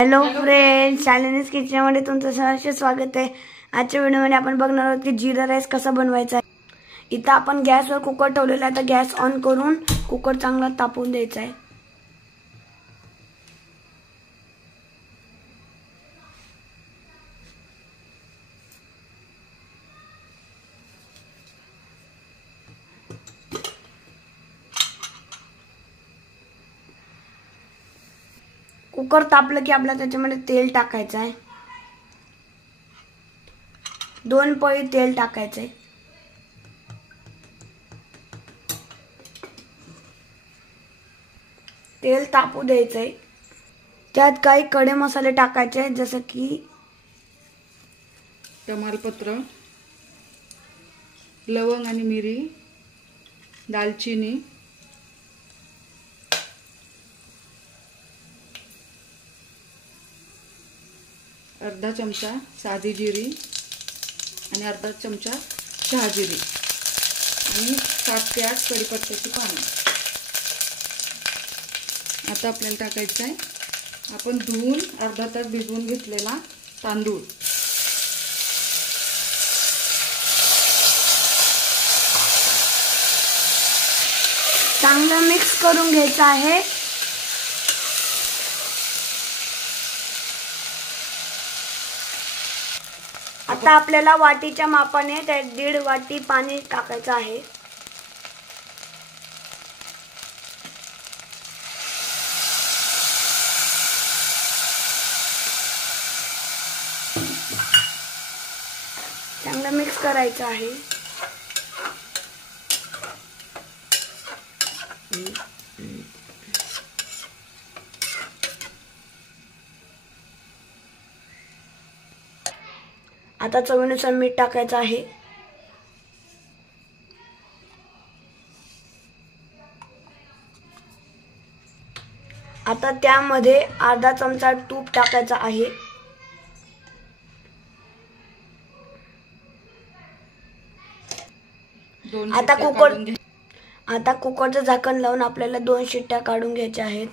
Hello friends, Chinese kitchen मध्ये तुमचं सहर्ष स्वागत आहे। आजच्या व्हिडिओमध्ये आपण बघणार आहोत की जीरा राईस कसा बनवायचा आहे। इथं आपण गॅसवर कुकर ठेवलेला आहे, तर गॅस ऑन करून कुकर चांगला तापवून द्यायचा आहे। कुकर तापलं की आपल्याला त्याच्यामध्ये तेल टाकायचं आहे। 2 पळी तेल टाकायचं आहे। तेल तापू द्यायचं आहे। त्यात काही खडे मसाले टाकायचे आहेत, जसं की तमालपत्र, लवंग आणि मिरी, दालचिनी, अर्धा चमचा साधी जिरी आणि अर्धा चमचा शहाजिरी आणि 7 ते 8 कढीपत्त्याची पाने। आता आपल्याला टाकायचं आहे आपण धुवून अर्धा तास भिजवून घेतलेला तांदूळ। चांगलं मिक्स करून घ्यायचं आहे। आता आपल्याला वाटीच्या मापाने त्यात 1.5 वाटी पाणी टाकायचं आहे। चांगलं मिक्स करायचं आहे। आता चवीनुसार मीठ टाकायचं आहे। आता त्यामध्ये अर्धा चमचा तूप टाकायचं आहे। आता कुकरचं झाकण लावून आपल्याला 2 शिट्ट्या काढून घ्यायच्या आहेत।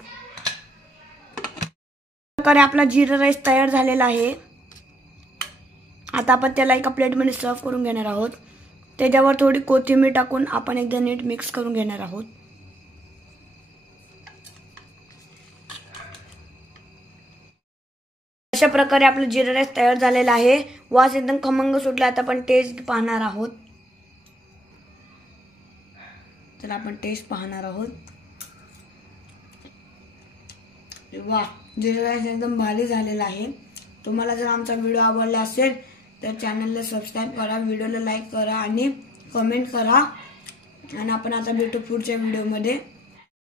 प्रकारे आपला जीरा राईस तयार झालेला आहे। आता आपण त्याला एका प्लेटमध्ये सर्व करून घेणार आहोत। त्याच्यावर थोडी कोथिंबीर टाकून आपण एकदा नीट मिक्स करून घेणार आहोत। अशा प्रकारे आपलं जीरा राईस तयार झालेला आहे। वास एकदम खमंग सुटला। आता आपण टेस्ट पाहणार आहोत। चला आपण टेस्ट पाहणार आहोत। वाह, जीरा राईस एकदम भारी झालेला आहे। तुम्हाला जर आमचा व्हिडिओ आवडला असेल तर चॅनलला सबस्क्राइब करा, व्हिडिओला लाईक करा आणि कमेंट करा। आणि आपण आता भेटू पुढच्या व्हिडिओमध्ये।